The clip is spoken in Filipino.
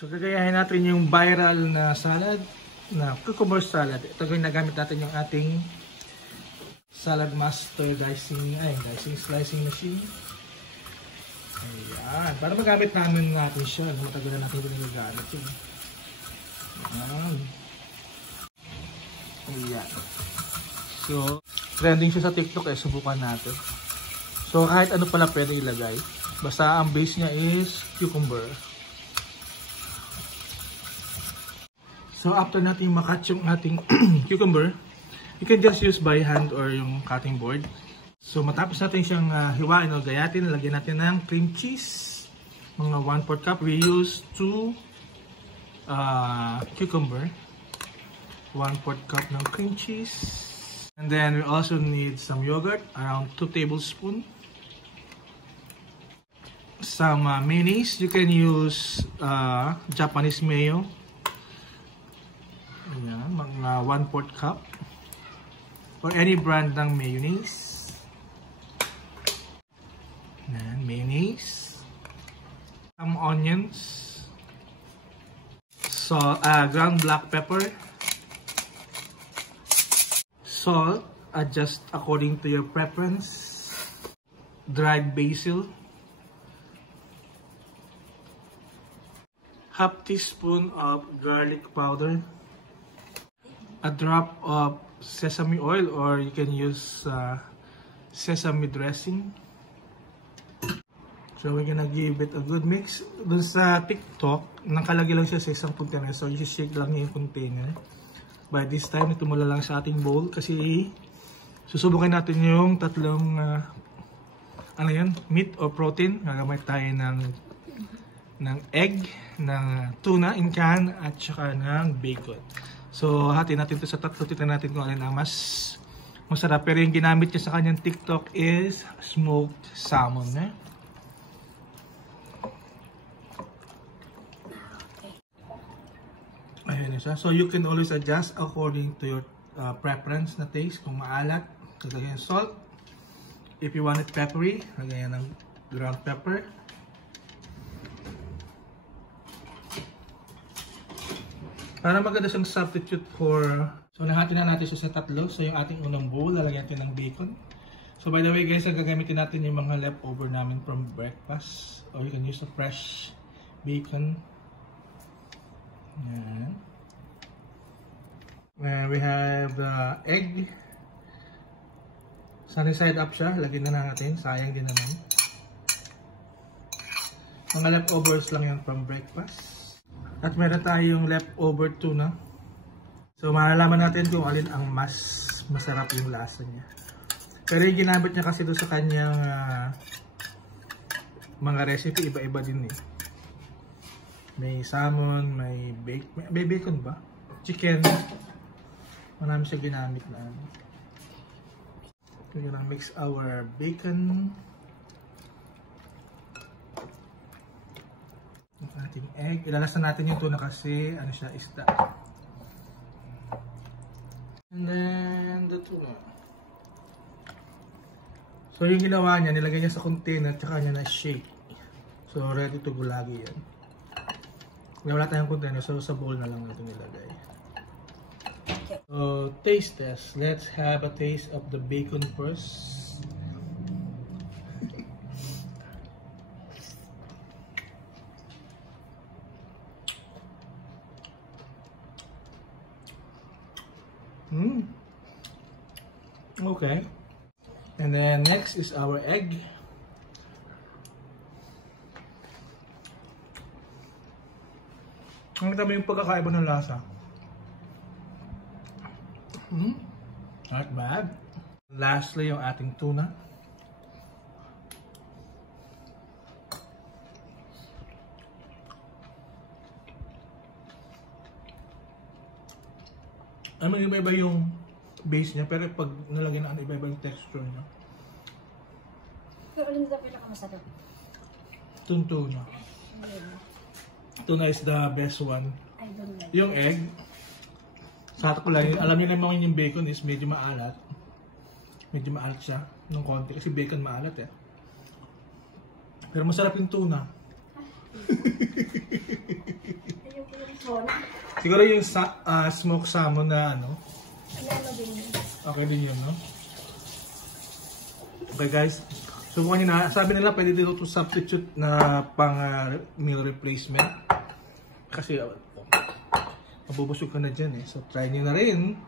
So gagayahin natin yung viral na salad, na cucumber salad. Ito ginagamit natin yung ating salad master slicing machine. Ayan. Para magamit natin siya. Matagal na natin ginagamit yun. Ayan. Ayan. So, trending siya sa TikTok subukan natin. So, kahit ano pala pwede ilagay. Basta ang base niya is cucumber. So, after natin makat yung ating cucumber, you can just use by hand or yung cutting board. So, matapos natin siyang hiwain o gayatin, lagyan natin ng cream cheese. Mga 1/4 cup. We use 2 cucumber. 1/4 cup ng cream cheese. And then we also need some yogurt, around 2 tablespoons. Some mayonnaise. You can use Japanese mayo. Ayan, mga 1/4 cup. Or any brand ng mayonnaise. Ayan, mayonnaise. Some onions. So, ground black pepper. Salt, adjust according to your preference. Dried basil. Half teaspoon of garlic powder. A drop of sesame oil, or you can use sesame dressing. So we're gonna give it a good mix. Dun sa TikTok, nakalagay lang siya sa isang container. So you shake lang yung container. By this time, ito mula lang sa ating bowl kasi susubukan natin yung tatlong meat or protein. Gagamit tayo ng egg, ng tuna in can, at saka ng bacon. So, hati natin ito sa tatlo. Tignan natin kung alin ang mas masarap. Pero yung ginamit niya sa kanyang TikTok is smoked salmon. Ayan siya. So, you can always adjust according to your preference na taste. Kung maalat, lagyan ng salt. If you want it peppery, lagyan ng ground pepper. Para maganda siyang substitute for... So, nahati na natin siya sa tatlo. So, yung ating unang bowl, lalagyan natin ng bacon. So, by the way guys, gagamitin natin yung mga leftover namin from breakfast. Or you can use a fresh bacon. Yan. And we have egg. Sunny side up siya. Lagyan na natin. Sayang din naman. Mga leftovers lang yan from breakfast. At meron tayong leftover tuna. So malalaman natin kung alin ang mas masarap yung lasa niya. Pero yung ginamit niya kasi doon sa kanyang mga recipe, iba-iba din eh. May salmon, may bacon ba? Chicken. Marami siya ginamit na ano. We're gonna mix our bacon. Yung ating egg. Ilalasan natin yung tuna kasi ano siya, isda. And then the tuna. So yung ginawa niya, nilagay niya sa container at saka niya na shake. So ready to gulagi yan. Wala tayong container, so sa bowl na lang natin nilagay. So taste test. Let's have a taste of the bacon first. Okay. And then next is our egg. Ang dami yung pagkakaiba ng lasa. Not bad. Lastly, yung ating tuna. Iba-iba yung base niya, pero pag nalagyan na iba-iba yung texture niya. Pero alin na pinakamasarap? Tuna. Tuna is the best one. I don't like yung egg, sa ko lang, alam niyo naman yung bacon is medyo maalat. Medyo maalat siya ng konti kasi bacon maalat eh. Pero masarap yung tuna. Tuna. Siguro yung smoked salmon na ano. Ano din yun? Okay din yun, no? Okay guys. Subukan nyo na. Sabi nila pwede dito to substitute na pang meal replacement. Kasi mabubusog ka na dyan eh. So try nyo na rin.